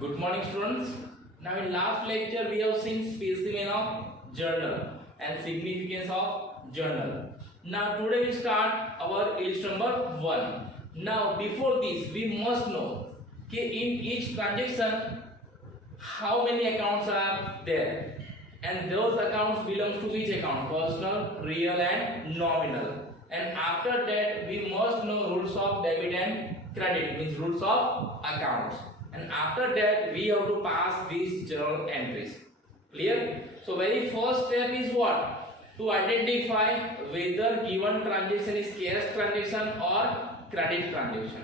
Good morning, students. Now, in last lecture, we have seen specimen of journal and significance of journal. Now, today we start our illustration number 1. Now, before this, we must know that in each transaction, how many accounts are there, and those accounts belongs to which account? Personal, real, and nominal. And after that, we must know rules of debit and credit, means rules of accounts. And after that, we have to pass these journal entries. Clear? So very first step is what? To identify whether given transaction is cash transaction or credit transaction.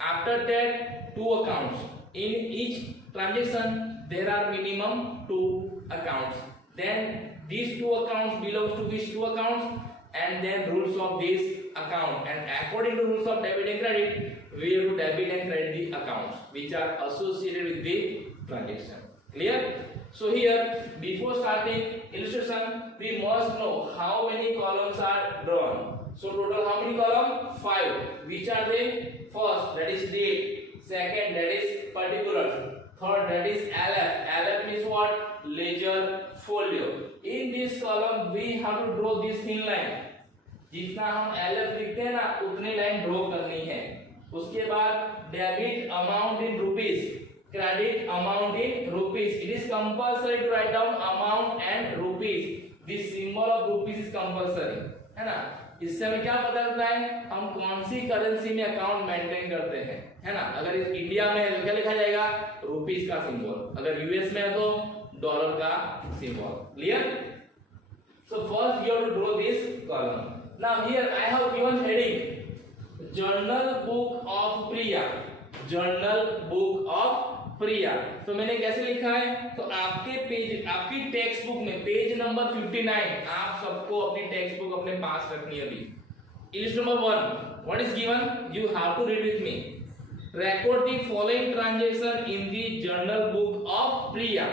After that, two accounts. In each transaction, there are minimum two accounts. Then these two accounts belongs to which two accounts? And then rules of this account. And according to rules of debit and credit, we have to debit and credit the accounts which are associated with the transaction. Clear? So here, before starting illustration, we must know how many columns are drawn. So total how many columns? 5. Which are they? First, that is date. Second, that is particulars. Third, that is LF. LF means what? Ledger folio. In this column, we have to draw this thin line. जितना हम LF लिखते हैं ना, उतनी line draw करनी है. उसके बाद debit amount in rupees, credit amount in rupees. It is compulsory to write down amount and rupees. This symbol of rupees is compulsory, है ना. इससे हमें क्या पता चलता है हम कौन सी करेंसी में अकाउंट मेंटेन करते हैं, है ना. अगर इंडिया में है तो क्या लिखा जाएगा? रुपीस का सिंबल. अगर यूएस में है तो डॉलर का सिंबल. Clear? So first you have to draw this column. Now here I have given heading Journal Book of Priya. Journal Book of Priya. तो मैंने कैसे लिखा है? तो आपके पेज, आपकी टेक्स्ट बुक में पेज नंबर 59, आप सबको अपनी टेक्स्ट बुक अपने पास रखनी है अभी. Illustration number 1. What is given? You have to read with me. Record the following transaction in the Journal Book of Priya.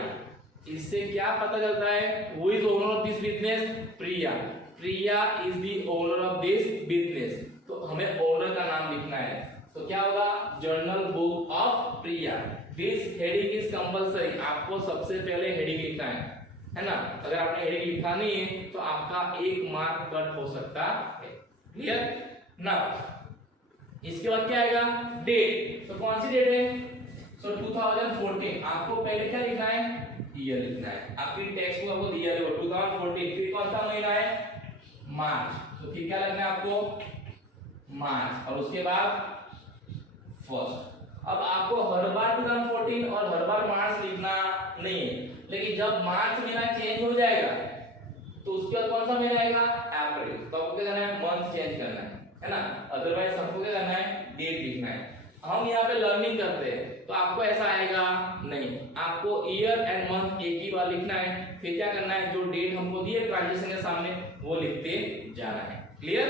इससे क्या पता चलता है? Who is owner of this business? Priya. Priya is the owner of this business. तो हमें owner का नाम लिखना है. तो क्या होगा? Journal book of Priya. This heading is compulsory. आपको सबसे पहले हेडिंग लिखना है ना. अगर आपने हेडिंग लिखा नहीं है तो आपका 1 मार्क कट हो सकता है. क्लियर ना. इसके बाद क्या आएगा? डेट. तो कौन सी डेट है? सो 2014. आपको पहले क्या लिखना है? ईयर लिखना है. आपकी टेक्स्ट बुक आपको दिया है 2014. फिर कौन सा महीना है? मार्च. तो फिर क्या लगना है आपको? मार्च. और उसके बाद फर्स्ट. अब आपको हर बार 2014 और हर बार मार्च लिखना नहीं है, लेकिन जब मार्च महीना चेंज हो जाएगा तो उसके बाद कौन सा महीना आएगा? अप्रैल. तो आपको क्या करना है? मंथ चेंज करना है ना. अदरवाइज आपको क्या करना है? डेट लिखना है. हम यहाँ पे लर्निंग करते हैं तो आपको ऐसा आएगा नहीं. आपको ईयर एंड मंथ एक ही बार लिखना है. फिर क्या करना है? जो डेट हमको दिए ट्रांजेक्शन के सामने वो लिखते जाना है. Clear?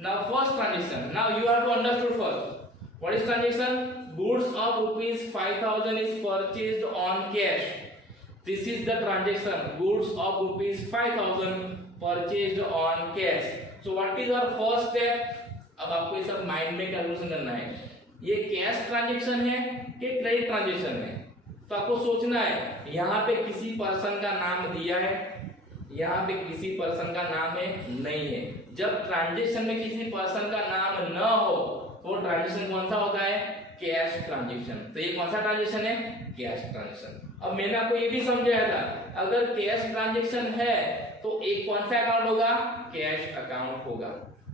Now first transaction. Now you have to understood first what is transaction. Goods of rupees 5000 is purchased on cash. This is the transaction. Goods of rupees 5000 purchased on cash. So what is our first step? अब आपको ये सब mind में calculation करना है. ये cash transaction है कि क्रेडिट ट्रांजेक्शन है? तो आपको सोचना है. यहाँ पे किसी पर्सन का नाम दिया है, यहाँ पे किसी पर्सन का नाम है नहीं है. जब ट्रांजेक्शन में किसी पर्सन का नाम न हो तो ट्रांजेक्शन कौन सा होता है? Cash transaction. तो ये कौन सा ट्रांजेक्शन है? Cash transaction. अब मैंने आपको ये भी समझाया था अगर कैश ट्रांजेक्शन है तो एक कौन सा अकाउंट होगा? कैश अकाउंट होगा.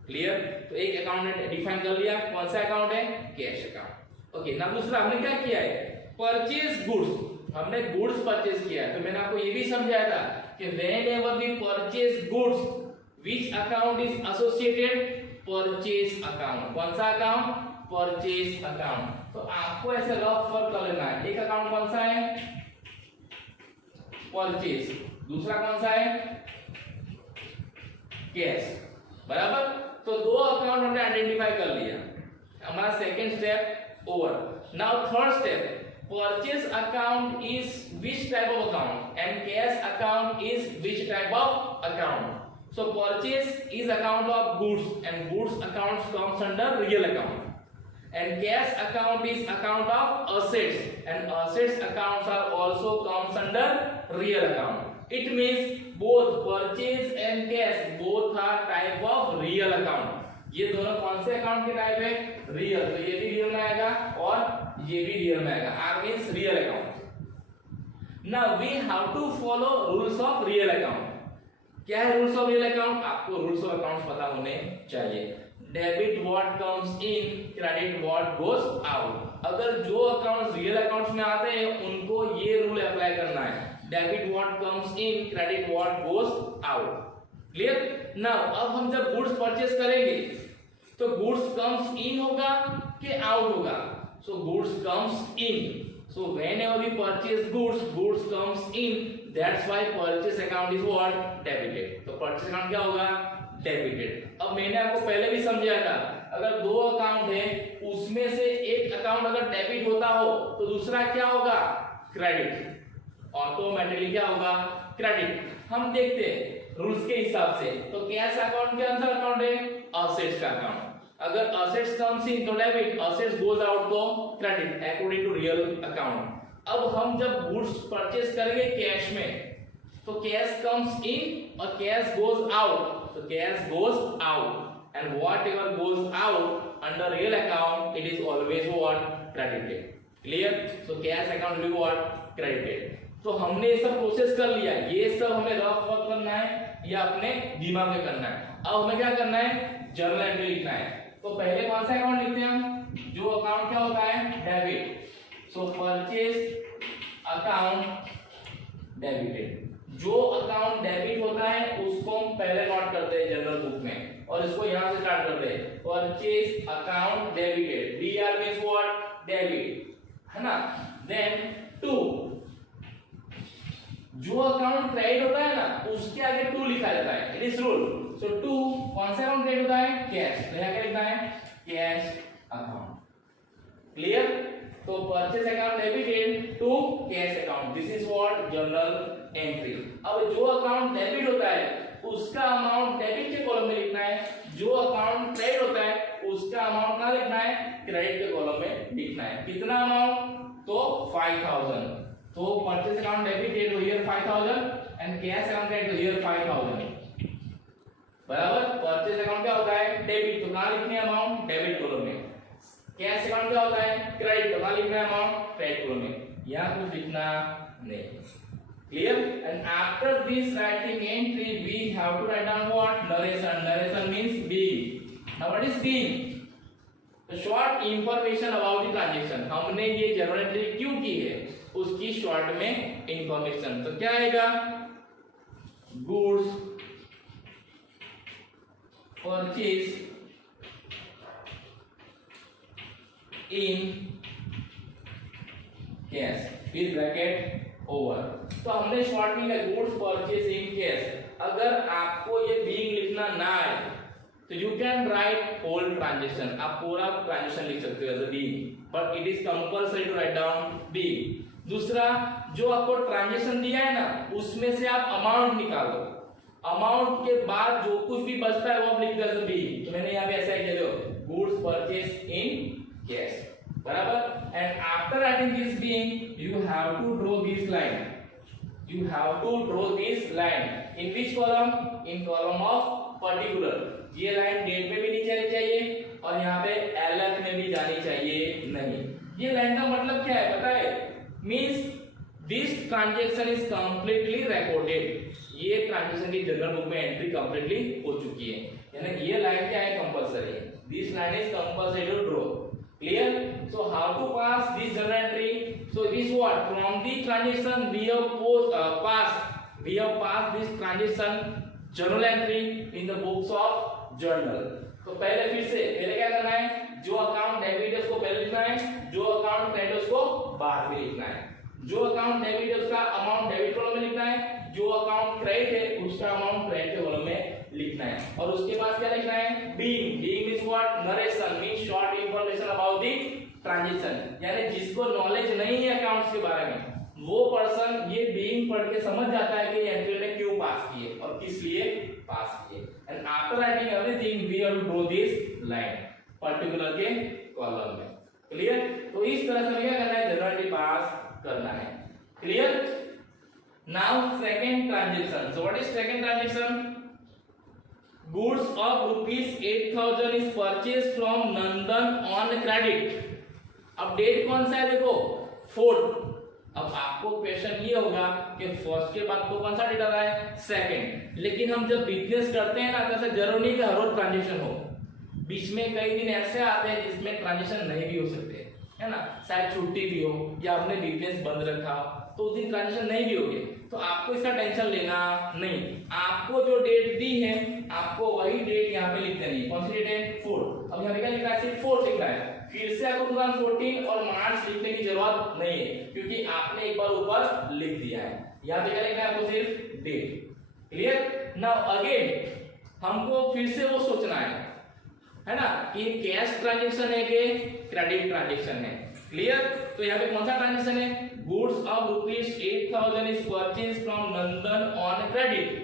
क्लियर? तो एक अकाउंट ने डिफाइन कर लिया. कौन सा अकाउंट है? Cash account. ओके. ना दूसरा हमने क्या किया है? Purchase goods. हमने गुड्स परचेज किया है. तो मैंने आपको ये भी समझाया था कि whenever we purchase goods, which account is associated? Purchase account. कौन सा अकाउंट? Purchase account. तो आपको ऐसे रफ फर्क कर लेना है. एक अकाउंट कौन सा है? Purchase. दूसरा कौन सा है? कैश. बराबर. तो दो अकाउंट हमने आइडेंटिफाई कर लिया. हमारा second step over. Now third step. Purchase account is which type of account and cash account is which type of account. So purchase is account of goods and goods accounts comes under real account and cash account is account of assets, and assets accounts are also comes under real account. It means both purchase and cash both are type of real account. ये दोनों कौन से account के type है? Real, तो ये भी real में आएगा और ये भी रियल में आएगा. R means real account. Now we have to follow rules of real account. क्या है रूल्स ऑफ रियल अकाउंट? आपको रूल्स ऑफ अकाउंट्स पता होने चाहिए. Debit what comes in, credit what goes out. अगर जो अकाउंट्स रियल अकाउंट्स में आते हैं उनको ये रूल अप्लाई करना है. Debit what comes in, credit what goes out. Clear? Now अब हम जब गुड्स परचेस करेंगे तो गुड्स कम्स इन होगा कि आउट होगा? So goods comes in. So whenever we purchase goods comes in. That's why purchase account is what? Debited. तो purchase account क्या होगा? Debited. अब मैंने आपको पहले भी समझाया था, अगर दो अकाउंट है उसमें से एक अकाउंट अगर डेबिट होता हो तो दूसरा क्या होगा? क्रेडिट. ऑटोमेटिकली क्या होगा? क्रेडिट. हम देखते हैं रूल्स के हिसाब से. तो कैश अकाउंट के अंदर अकाउंट है असेट्स का अकाउंट. अगर assets comes in तो डेबिट, assets goes out तो credit according to real account. अब हम जब गुड्स परचेस करेंगे कैश में तो कैश कम्स इन और कैश गोज आउट, तो cash goes out and whatever goes out under real account it is always what? Credited. Clear? So cash account will be what? Credited. तो हमने ये सब process कर लिया. ये सब हमें रफ वर्क करना है या अपने दिमाग में करना है. अब हमें क्या करना है? जर्नल एंट्री लिखना है. तो पहले कौन सा अकाउंट लिखते हैं हम? जो अकाउंट क्या होता है? डेबिट. सो परचेज अकाउंट डेबिटेड. जो अकाउंट डेबिट होता है उसको हम पहले नोट करते हैं जर्नल बुक में और इसको यहां से स्टार्ट करते हैं. Purchase account debited. DR means what? Debit, है ना? देन 2. जो अकाउंट क्रेडिट होता है ना उसके आगे 2 लिखा जाता है. It is rule. सो 2 कौन सा अकाउंट क्रेडिट होता है? कैश. तो यहां क्या लिखना है? Cash account. क्लियर? तो purchase account debited to cash account. This is what? Journal entry. अब जो अकाउंट डेबिट होता है उसका अमाउंट डेबिट के कॉलम में लिखना है. जो अकाउंट क्रेडिट होता है उसका अमाउंट कहां लिखना है? क्रेडिट के कॉलम में लिखना है. कितना अमाउंट? तो 5000. तो purchase account debited to here 5000 and cash account credit to here 5000. बराबर. परचेस अकाउंट क्या होता है? डेबिट. तो कहां लिखने अमाउंट? डेबिट कॉलम में. कैश अकाउंट क्या होता है? क्रेडिट. तो कहां लिखना अमाउंट? क्रेडिट कॉलम में. यहां कुछ लिखना नहीं. Clear? And after this writing entry we have to write down what? Narration. Narration means being. Now what is being? The short information about the transaction. हमने ये जर्नल एंट्री क्यों की है उसकी शॉर्ट में इंफॉर्मेशन. तो क्या आएगा? गुड्स परचेज इन कैश फिर ब्रैकेट ओवर. तो हमने शॉर्ट में लिखा गुड्स परचेज इन कैश. अगर आपको ये बीइंग लिखना ना आए तो you can write whole transaction. आप पूरा ट्रांजेक्शन लिख सकते हो as a being, but it is compulsory to write down being. दूसरा, जो आपको ट्रांजेक्शन दिया है ना उसमें से आप अमाउंट निकालो. अमाउंट के बाद जो कुछ भी बचता है वो आप लिख दो एज अ बीइंग. तो मैंने यहाँ पे ऐसा लिख दिया गुड्स परचेज इन कैश. बराबर. And after writing this being, you have to draw this line. You have to draw this line. In which column? In column of particular. ये line date में भी नहीं जानी चाहिए और यहाँ पे LF में भी जानी चाहिए नहीं. ये लाइन का मतलब क्या है पता है? Means this transaction is completely recorded. ये ट्रांजेक्शन की जर्नल बुक में एंट्री completely हो चुकी है. यानी ये लाइन क्या है? Compulsory. This line is compulsory to draw. Clear? So how to pass this journal entry? So it is what? From the transaction we have passed this transaction journal entry in the books of journal. तो पहले फिर से पहले क्या करना है? जो account debit है उसको पहले लिखना है, जो अकाउंट क्रेडिट है उसको बाद में लिखना है. जो अकाउंट डेबिट है उसका अमाउंट डेबिट कॉलम में लिखना है, जो अकाउंट क्रेडिट है उसका अमाउंट क्रेडिट के कॉलम में लिखना है. और उसके बाद क्या लिखना है? being. being means what? narration means short information about the transaction. यानी जिसको नॉलेज नहीं है अकाउंट्स के बारे में वो पर्सन ये being पढ़ के समझ जाता है कि एंट्री ने क्यों पास किए और किस लिए पास किए. And after writing everything we have to draw this line particular के कॉलम में। क्लियर? तो इस तरह से क्या करना है, जनरल एंट्री पास करना है। Clear? Now second transaction. So what is second transaction? Goods of rupees 8,000 is purchased from Nandan on credit. अब डेट कौन सा है देखो, 4th। अब आपको क्वेश्चन ये होगा कि फर्स्ट के बाद तो कौन सा डेट आ रहा है, सेकंड। लेकिन हम जब बिजनेस करते हैं ना, तो ऐसा जरूरी नहीं कि हर रोज ट्रांजेक्शन हो। बीच में कई दिन ऐसे आते हैं जिसमें ट्रांजेक्शन नहीं भी हो सकते, है ना, शायद छुट्टी भी हो या आपने बिजनेस बंद रखा तो उस दिन ट्रांजेक्शन नहीं भी होगी। तो आपको इसका टेंशन लेना नहीं, आपको जो डेट दी है आपको वही डेट यहाँ पे लिख देनी है। कौन सी डेट है, 4। अब यहाँ पे क्या लिखना है, सिर्फ 4 लिखना है। फिर से आपको 2014 और मार्च लिखने की जरूरत नहीं है, क्योंकि आपने एक बार ऊपर लिख दिया है। यहाँ पे क्या लिखना है आपको, सिर्फ डेट। क्लियर? नाउ अगेन हमको फिर से वो सोचना है ना, कि कैश ट्रांजेक्शन है कि क्रेडिट ट्रांजेक्शन है। क्लियर? तो यहाँ पे कौन सा ट्रांजेक्शन है, goods of rupees 8,000 is purchase from Nandan on credit.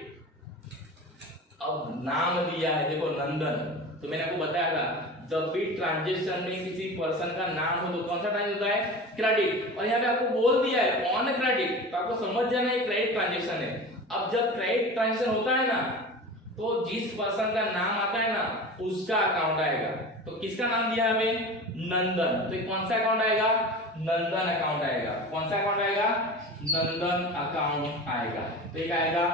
अब नाम दिया है देखो, नंदन। तो मैंने आपको बताया था जब भी ट्रांजेक्शन में किसी पर्सन का नाम हो तो कौन सा ट्रांजेक्शन होता है, क्रेडिट। और यहाँ पे आपको बोल दिया है ऑन क्रेडिट, तो आपको समझ जाना है क्रेडिट ट्रांजेक्शन है। अब जब क्रेडिट ट्रांजेक्शन होता है ना, तो जिस पर्सन का नाम आता है ना उसका अकाउंट आएगा। तो किसका नाम दिया है हमें, नंदन। तो कौन सा अकाउंट आएगा, नंदन अकाउंट आएगा। कौन सा अकाउंट आएगा, नंदन अकाउंट आएगा। तो एक आएगा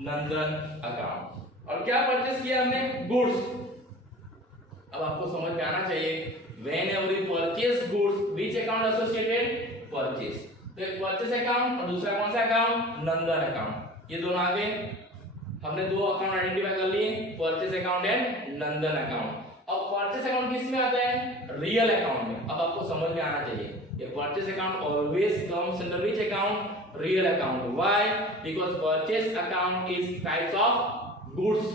नंदन अकाउंट। और क्या परचेस किया हमने, गुड्स। अब आपको समझ में आना चाहिए, when ever you purchase goods which account associated, purchase. तो एक परचेस अकाउंट और दूसरा कौन सा अकाउंट, नंदन अकाउंट। ये दोनों आ गए। हमने दो अकाउंट आइडेंटिफाई कर लिए, purchase account and Nandan account. अब परचेस अकाउंट किस में आता है, रियल अकाउंट में। अब आपको समझ में आना चाहिए, ये purchase account always comes under which account, real account. Why? Because purchase account is types of goods.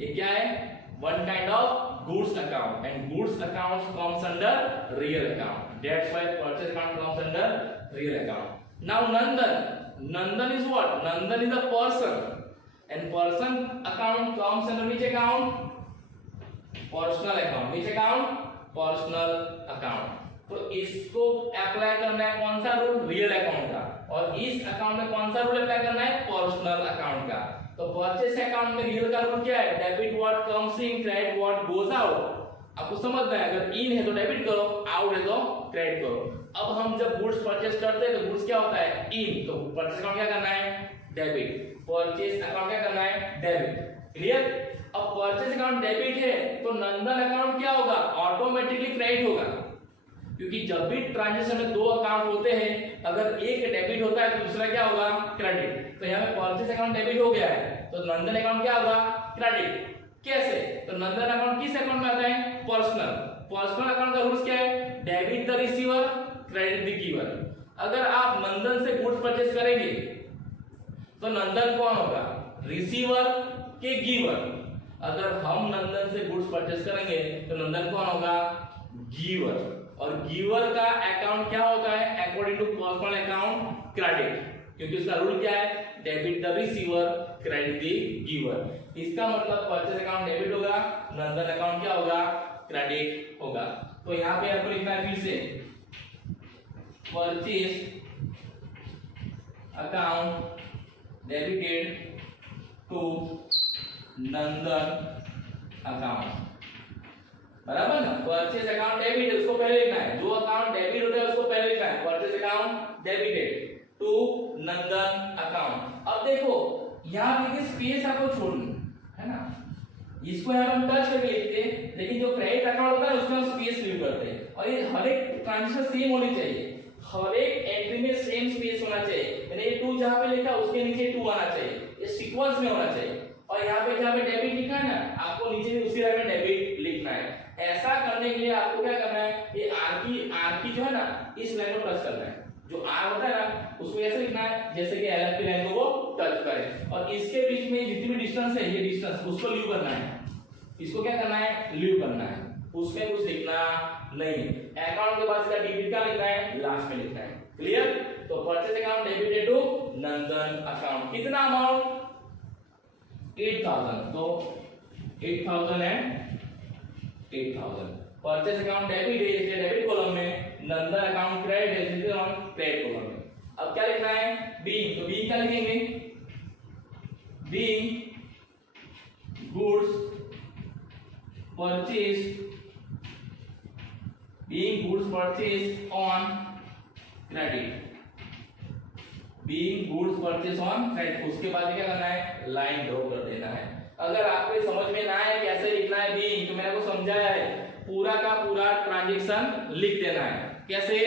ये क्या है, one kind of goods account, and goods account comes under real account. That's why purchase account comes under real account. Now Nandan is what, Nandan is a person, and person account comes under which account, personal account. Which account, personal account. तो इसको apply करना है कौन सा rule, real account का, और इस account में कौन सा रूल अप्लाई करना है, पर्सनल अकाउंट का। तो परचेस अकाउंट में रियल का रूल क्या है, debit what comes in, credit what goes out. आपको समझना है, अगर इन है तो डेबिट करो, आउट है तो क्रेडिट करो। अब हम जब गुड्स परचेस करते हैं तो गुड्स क्या होता है, इन। तो परचेस अकाउंट क्या करना है, डेबिट। परचेस अकाउंट क्या करना है, डेबिट। क्लियर? अब परचेस अकाउंट डेबिट है तो नंदन अकाउंट क्या होगा, ऑटोमेटिकली क्रेडिट होगा। क्योंकि जब भी ट्रांजैक्शन में दो अकाउंट होते हैं, अगर एक डेबिट होता है तो दूसरा क्या होगा, क्रेडिट। तो यहाँ पे परचेस अकाउंट डेबिट हो गया है तो नंदन अकाउंट क्या होगा, क्रेडिट। कैसे? तो नंदन अकाउंट किस अकाउंट में आता है, पर्सनल। पर्सनल अकाउंट का रूल्स क्या है, debit the receiver, credit the giver. अगर आप नंदन से गुड्स परचेस करेंगे तो नंदन कौन होगा, रिसीवर के गिवर। अगर हम नंदन से गुड्स परचेस करेंगे तो नंदन कौन होगा, गिवर। और गिवर का अकाउंट क्या होता है, according to personal account, credit. क्योंकि उसका रूल क्या है, debit the receiver, credit the giver. इसका मतलब परचेस अकाउंट डेबिट होगा, नंदन अकाउंट क्या होगा, क्रेडिट होगा। तो यहाँ पे आपको लिखना है फिर से, purchase account debited to Nandan account. बराबर ना, परचेस अकाउंट डेबिट है उसको पहले लिखना है, जो अकाउंट डेबिट होता है उसको पहले लिखना है, purchase account debited to Nandan account. अब देखो यहाँ पे स्पेस आपको छोड़ना है ना, इसको यहाँ हम टच करके लिखते हैं, लेकिन जो क्रेडिट अकाउंट होता है उसमें हम स्पेस लीव करते हैं। और ये हर एक ट्रांजेक्शन सेम होनी चाहिए, हर एक एंट्री में सेम स्पेस होना चाहिए, यानी ये 2 जहां पे लिखा उसके नीचे 2 आना चाहिए, ये सीक्वेंस में होना चाहिए। और यहाँ पे जहाँ पे डेबिट लिखा है ना, आपको नीचे भी उसी लाइन में डेबिट लिखना है। ऐसा करने के लिए आपको क्या करना है, ये आर की जो है ना इस लाइन को टच करना है, जो आर होता है ना उसको ऐसे लिखना है जैसे कि एल की लाइन को वो टच करे, और इसके बीच में जितनी भी डिस्टेंस है ये डिस्टेंस उसको लीव करना है, इसको क्या करना है, लीव करना है, उसमें कुछ लिखना नहीं। अकाउंट के बाद इसका डेबिट का लिखना है, लास्ट में लिखना है। क्लियर? तो purchase account debited to Nandan account. कितना अमाउंट, 8,000। तो 8,000 एंड 8,000 परचेज अकाउंट डेबिट है इसलिए डेबिट कॉलम में, नंदन अकाउंट क्रेडिट है इसलिए हम क्रेडिट कॉलम में। अब क्या लिखना है, बीइंग, तो बीइंग क्या लिखेंगे, being goods purchase, being goods purchase on credit, being goods purchase on credit. उसके बाद क्या करना है, लाइन ड्रॉ कर देना है। अगर आपको समझ में ना आए कैसे लिखना है बीइंग, तो मैंने आपको समझाया है, पूरा का पूरा ट्रांजैक्शन लिख देना है। कैसे,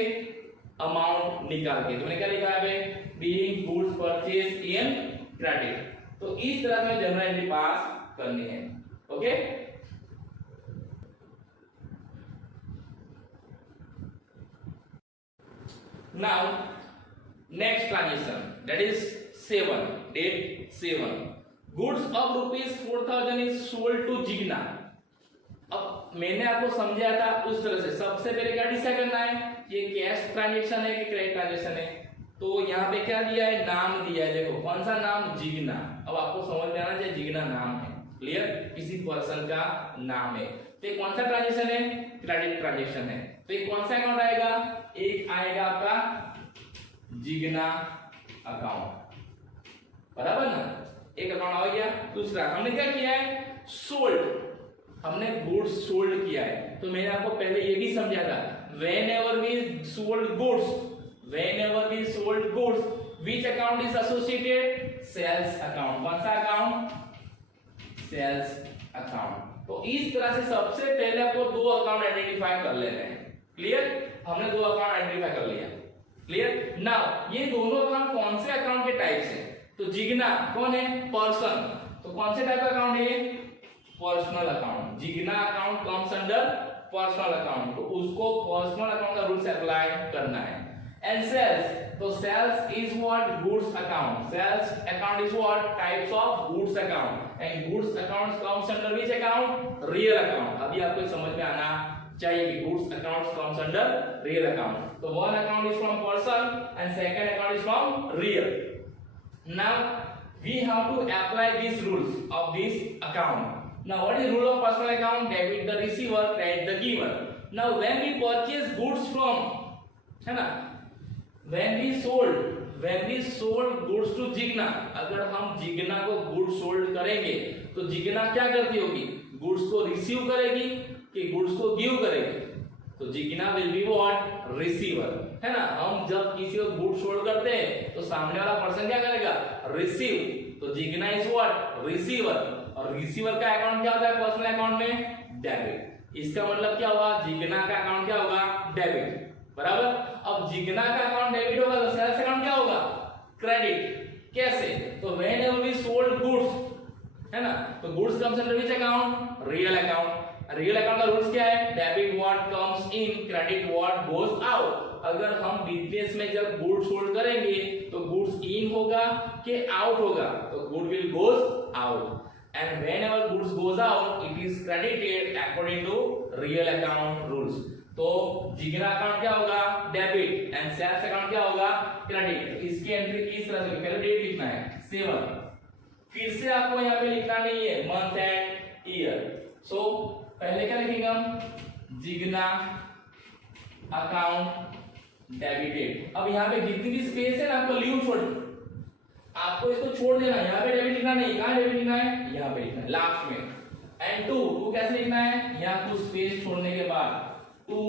अमाउंट निकाल के। तो मैंने क्या लिखा है, being goods purchase in credit. तो इस तरह से जनरल एंट्री पास करनी है। Okay, now next transaction, that is 7, date 7, goods of ₹4,000 is sold to Jigna। अब मैंने आपको समझाया था उस तरह से, सबसे पहले क्या डिसाइड करना है, ये कैश ट्रांजैक्शन है कि क्रेडिट ट्रांजैक्शन है। तो यहाँ पे क्या दिया है, नाम दिया है, देखो कौन सा नाम, जिग्ना। अब आपको समझ में आना चाहिए जिग्ना नाम है, क्लियर, किसी पर्सन का नाम है। तो ये कौन सा ट्रांजैक्शन है, क्रेडिट ट्रांजैक्शन है। तो ये कौन सा अकाउंट आएगा, एक आएगा आपका जिग्ना अकाउंट, बराबर ना, एक अकाउंट आ गया। दूसरा हमने क्या किया है, सोल्ड, हमने गुड्स सोल्ड किया है। तो मैंने आपको पहले ये भी समझा था, whenever we sold goods, whenever we sold goods, which account is associated, sales account। कौन सा अकाउंट, सेल्स अकाउंट। तो इस तरह से सबसे पहले आपको दो अकाउंट आइडेंटिफाई कर लेने हैं, क्लियर, हमने दो अकाउंट आइडेंटिफाई कर लिया, क्लियर। नाउ ये दोनों अकाउंट कौन से अकाउंट के टाइप से, तो जिग्ना कौन है, पर्सन, तो कौन से टाइप का अकाउंट है, personal account. Jigna account comes under personal account, तो उसको पर्सनल अकाउंट का रूल्स अप्लाई करना है। एंड सेल्स, तो sales is what, goods account, sales account is what, types of goods account, and goods account comes under which account, real account. अभी आपको समझ में आना चाहिए कि goods account comes under real account. तो one account is from person and second account is from real. Now we have to apply these rules of this account. Now what is rule of personal account, debit the receiver, credit the giver। now when we purchase goods from, है ना, when we sold goods to Jigna, अगर हम जिग्ना को goods sold करेंगे तो जिग्ना क्या करती होगी, गुड्स को रिसीव करेगी कि गुड्स को गिव करेगी, तो Jigna will be what, receiver, है ना। हम जब किसी को गुड्स सोल्ड करते हैं तो सामने वाला पर्सन क्या करेगा, रिसीव, तो जिग्ना इज व्हाट, रिसीवर। और रिसीवर का अकाउंट क्या होता है पर्सनल अकाउंट में, डेबिट। इसका मतलब क्या हुआ, जिग्ना का अकाउंट क्या होगा, डेबिट, बराबर। अब जिग्ना का अकाउंट डेबिट होगा तो सेल्स अकाउंट क्या होगा, क्रेडिट। कैसे, तो व्हेनेवर वी सोल्ड गुड्स, है ना, तो goods comes under which account, real account. Real account का रूल्स क्या है, debit what comes in, credit what goes out. अगर हम बिजनेस में जब गुड्स सोल्ड करेंगे तो गुड्स इन होगा कि आउट होगा, तो good will goes out, and whenever goods goes out it is credited according to real account rules. तो जिग्ना अकाउंट क्या होगा, डेबिट, एंड सेल्स अकाउंट क्या होगा, क्रेडिट। इसकी एंट्री इस तरह से, पहले डेट लिखना है 7, फिर से आपको यहाँ पे लिखना नहीं है मंथ एंड ईयर। सो पहले क्या लिखेंगे हम, जिग्ना अकाउंट डेबिटेड। अब यहाँ पे जितनी भी स्पेस है ना आपको लीव छोड़, आपको इसको छोड़ देना, यहाँ पे डेबिट लिखना नहीं, कहाँ डेबिट लिखना है, यहाँ पे लिखना है लास्ट में। एंड टू कैसे लिखना है, यहाँ टू स्पेस छोड़ने के बाद to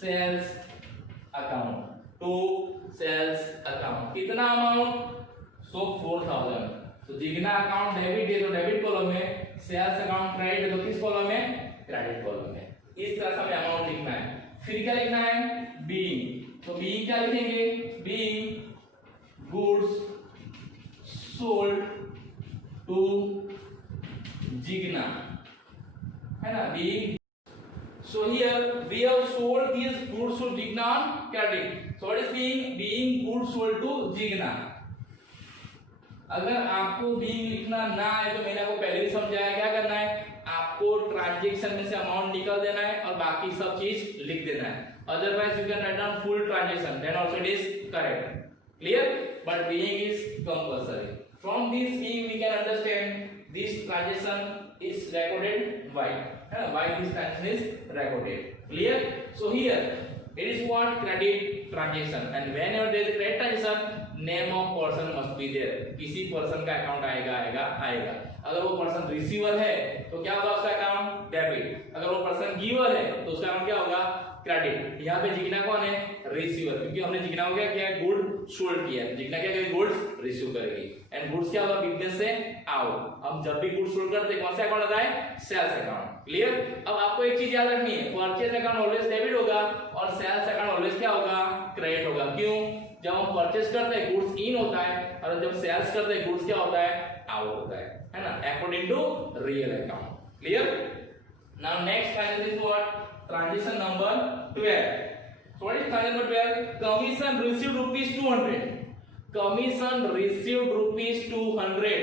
sales account, to sales account, कितना अमाउंट, सो 4000। तो जिग्ना अकाउंट डेबिट है तो डेबिट कॉलम में, सेल्स अकाउंट क्रेडिट है तो किस कॉलम में, क्रेडिट कॉलम में। इस तरह से हमें अमाउंट लिखना है। फिर क्या लिखना है, बीइंग, तो बीइंग क्या लिखेंगे, being goods sold to Jigna, है ना, being. So here we have sold these goods to Jigna on credit. So what is being goods sold to Jigna। अगर आपको being लिखना ना आए तो मैंने आपको पहले ही समझाया क्या करना है, आपको ट्रांजैक्शन में से अमाउंट निकाल देना है और बाकी सब चीज लिख देना है। Otherwise you can write down full transaction, then also it is correct, clear, but being is compulsory। From this being we can understand this transaction is recorded white, है, why this transaction is recorded. Clear? So here it is what credit transaction, and whenever there is a credit transaction, name of person must be there. किसी person का account आएगा. अगर वो person receiver है तो क्या होगा उसका अकाउंट डेबिट. अगर वो पर्सन गिवर है तो उसका अकाउंट क्या होगा क्रेडिट. यहाँ पे जिग्ना कौन है रिसीवर, क्योंकि हमने जिग्ना को क्या किया गुड सोल्ड किया. जिग्ना क्या करेगी गुड्स रिसीव करेगी, एंड गुड्स क्या होगा बिजनेस से आउट. हम जब भी गुड्स सोल्ड करते हैं कौन सा अकाउंट आता है सेल्स अकाउंट. क्लियर? अब आपको एक चीज याद रखनी है, परचेज अकाउंट ऑलवेज डेबिट होगा और सेल्स अकाउंट ऑलवेज क्या होगा क्रेडिट होगा. क्यों? जब हम परचेज करते हैं गुड्स इन होता है और जब सेल्स करते हैं गुड्स क्या होता है आउट होता है ना, according to real account. Clear? Now next transaction is what transaction number 12. So what is transaction number 12? Commission received ₹200. Commission received ₹200.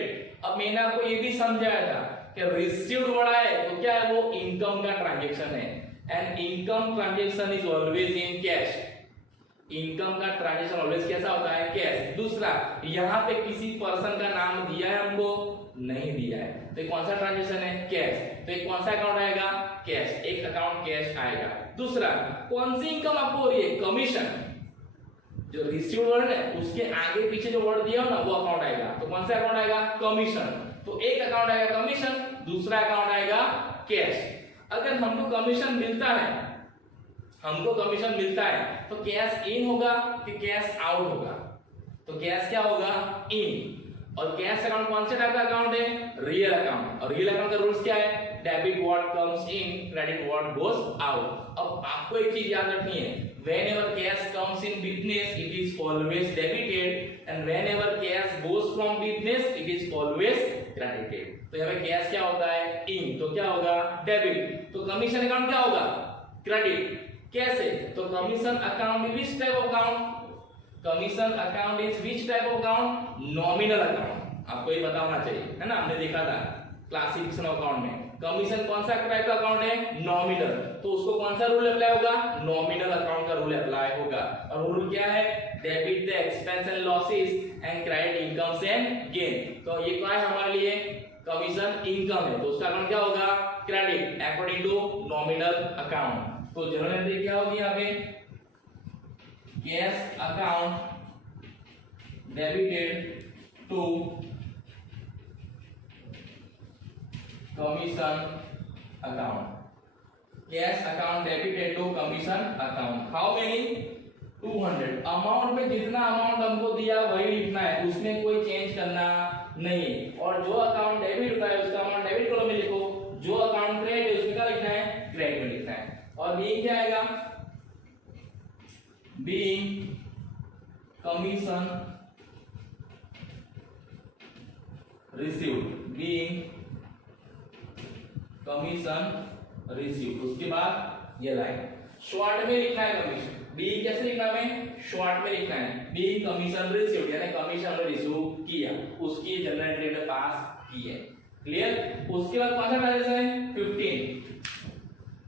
अब मैंने आपको ये भी समझाया था कि रिसीव्ड बड़ा है तो क्या है वो इनकम का ट्रांजैक्शन है, and income transaction is always in cash. Income का ट्रांजैक्शन ऑलवेज कैसा होता है कैश. दूसरा, यहाँ पे किसी पर्सन का नाम दिया है हमको नहीं दिया है, तो कौन सा ट्रांजैक्शन है कैश. तो एक कौन सा अकाउंट आएगा कैश, एक अकाउंट कैश आएगा. दूसरा, कौन सी इनकम आपको हो रही है कमीशन. जो रिसीव्ड वर्ड है उसके आगे पीछे जो वर्ड दिया हो ना वो अकाउंट आएगा, तो कौन सा अकाउंट आएगा कमीशन. तो एक अकाउंट आएगा कमीशन, दूसरा अकाउंट आएगा कैश. अगर हमको कमीशन मिलता है तो कैश इन होगा कि कैश आउट होगा. तो कैश क्या होगा इन. और कैश अकाउंट कौन से टाइप का अकाउंट है रियल अकाउंट. और रियल अकाउंट का रूल्स क्या है debit what comes in, credit what goes out. अब आपको एक चीज याद रखनी है, whenever cash comes in business it is always debited, and whenever cash goes from business it is always credited. तो यहाँ पे कैश क्या होता है इन, तो क्या होगा डेबिट. तो कमीशन अकाउंट क्या होगा क्रेडिट. कैसे? तो commission account is which type of account. Commission account is which type of account nominal account. आपको ये पता होना चाहिए है ना, हमने देखा था क्लासिफिकेशन ऑफ अकाउंट में. कमीशन कौन सा टाइप का अकाउंट है नॉमिनल, तो उसको कौन सा रूल अप्लाई होगा नॉमिनल अकाउंट का रूल अप्लाई होगा. और रूल क्या है debit the expense and losses and credit incomes and gain. तो ये क्या है हमारे लिए कमीशन इनकम है, तो उसका अकाउंट क्या होगा credit according to nominal account. तो जनरल एंट्री क्या होगी यहाँ पे cash account debited to commission account. Cash account debited to commission account. How many 200. Amount में जितना अमाउंट हमको दिया वही लिखना है, उसमें कोई चेंज करना नहीं. और जो अकाउंट डेबिट होता है उसका अमाउंट डेबिट कॉलम में लिखो, जो अकाउंट क्रेडिट है उसमें क्या लिखना है क्रेडिट में लिखना है. और बीइंग क्या आएगा being commission received, being commission receive. उसके बाद ये लाइन शॉर्ट में लिखना है कमीशन. बी कैसे लिखना है शॉर्ट में लिखना है बी कमीशन रिसीव, यानी कमीशन हमने रिसीव किया उसकी जनरल एंट्री में पास की है. क्लियर? उसके बाद कौन सा ट्रांजैक्शन है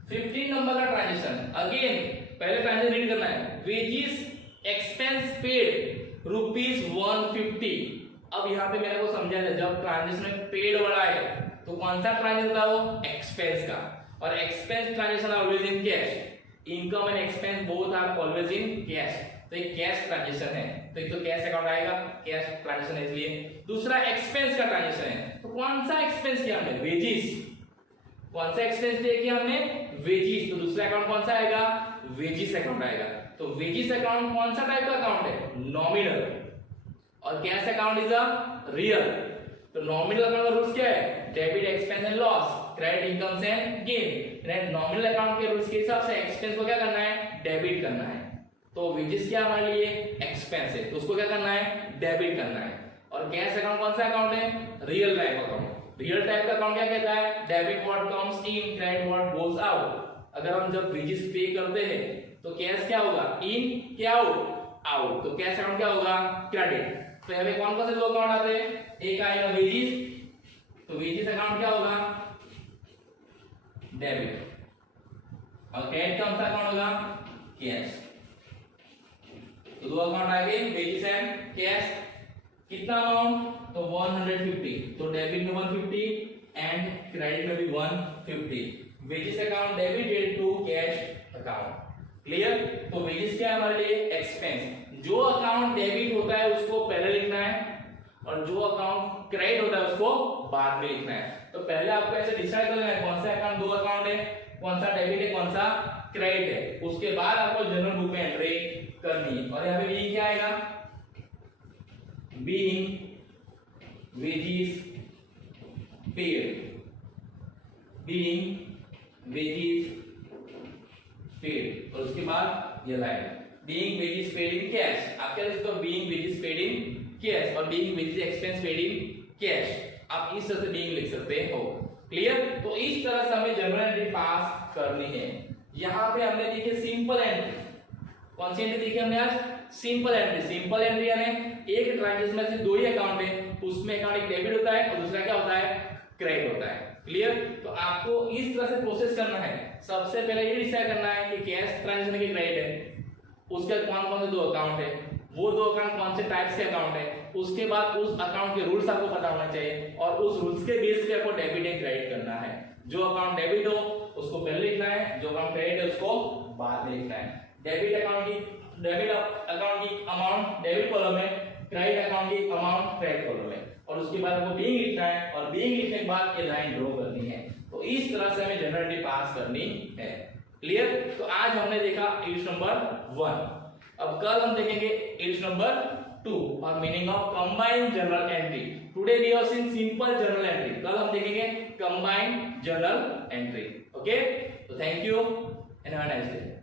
15 नंबर का ट्रांजैक्शन. अगेन पहले ट्रांजैक्शन रीड करना है वेजेस एक्सपेंस पेड ₹150. अब यहाँ पे मैंने को समझा था जब ट्रांजैक्शन में पेड बड़ा है तो कौन सा ट्रांजैक्शन था वो एक्सपेंस का. और expense transaction always in cash. Income and expense both are always in cash. तो एक कैश ट्रांजैक्शन है, तो एक तो कैश अकाउंट आएगा कैश ट्रांजैक्शन है इसलिए. दूसरा एक्सपेंस का ट्रांजैक्शन है, तो कौन सा एक्सपेंस किया हमने वेजेस. कौन सा एक्सपेंस किया हमने वेजेस, तो दूसरा अकाउंट कौन सा आएगा वेजेस अकाउंट आएगा. तो वेजेस अकाउंट कौन सा टाइप का अकाउंट है नॉमिनल, और cash account is a real. तो नॉमिनल अकाउंट का रूल्स क्या है debit expense and loss, credit incomes and gain. Nominal account के रूल्स के हिसाब से एक्सपेंस को क्या करना है डेबिट करना है. तो वेजेस क्या हमारे लिए एक्सपेंस है, तो उसको क्या करना है डेबिट करना है. और कैश अकाउंट कौन सा अकाउंट है real type account. Real type का अकाउंट क्या कहता है debit what comes in, credit what goes out. अगर हम जब वेजेस पे करते हैं तो कैश क्या होगा इन क्या आउट. तो कैश अकाउंट क्या होगा क्रेडिट. तो यहाँ पे कौन कौन से दो अकाउंट आते हैं, एक आएगा वेजेस, तो वेजेस अकाउंट क्या होगा डेबिट. और क्रेडिट कौन सा अकाउंट होगा कैश. तो दो अकाउंट आ गए वेजेस एंड कैश. कितना अमाउंट तो 150. तो डेबिट में 150 एंड क्रेडिट में भी 150. Wages account debited to cash account. Clear? तो वेजेस क्या है हमारे लिए? एक्सपेंस। जो अकाउंट डेबिट होता है उसको पहले लिखना है और जो अकाउंट क्रेडिट होता है उसको बाद में लिखना है। तो पहले आपको ऐसे डिसाइड करना है कौन सा अकाउंट, दो अकाउंट है, कौन सा डेबिट है कौन सा क्रेडिट है, उसके बाद आपको जनरल बुक में एंट्री करनी है। और यहाँ पे बीइंग क्या आएगा? Being wages paid, being wages paid, और उसके बाद ये line being wages paid in cash. आप क्या लिखते हो? Being wages paid in cash और being wages expense paid in cash. आप इस तरह से बीइंग लिख सकते हो। क्लियर? तो इस तरह से हमें जनरल एंट्री पास करनी है। यहाँ पे हमने देखी सिंपल एंट्री। कौन सी एंट्री देखी हमने आज? Simple entry. सिंपल एंट्री यानी एक ट्रांजैक्शन में से दो ही अकाउंट है, उसमें अकाउंट एक डेबिट होता है और दूसरा क्या होता है? क्रेडिट होता है। क्लियर? तो आपको इस तरह से प्रोसेस करना है। सबसे पहले ये डिसाइड करना है कि कैश ट्रांजैक्शन की क्रेडिट है, उसके कौन कौन से दो अकाउंट है, वो दो अकाउंट कौन से टाइप्स के अकाउंट है, उसके बाद उस अकाउंट के रूल्स आपको पता होना चाहिए और उस रूल्स के बेस पे आपको डेबिट एंड क्रेडिट करना है। जो अकाउंट डेबिट हो उसको पहले लिखना है, जो अकाउंट क्रेडिट है उसको बाद में लिखना है। डेबिट अकाउंट की अमाउंट डेबिट कॉलम में, क्रेडिट अकाउंट की अमाउंट क्रेडिट कॉलम में, और उसके बाद आपको बीइंग लिखना है और बीइंग लिखने के बाद ये लाइन ड्रॉ करनी है। तो इस तरह से हमें जनरल एंट्री पास करनी है। क्लियर? तो आज हमने देखा इल्स नंबर 1। अब कल हम देखेंगे इल्स नंबर 2 और meaning of combined journal entry. Today we have seen simple journal entry, कल हम देखेंगे कंबाइंड जनरल एंट्री। ओके? तो thank you and have a nice day.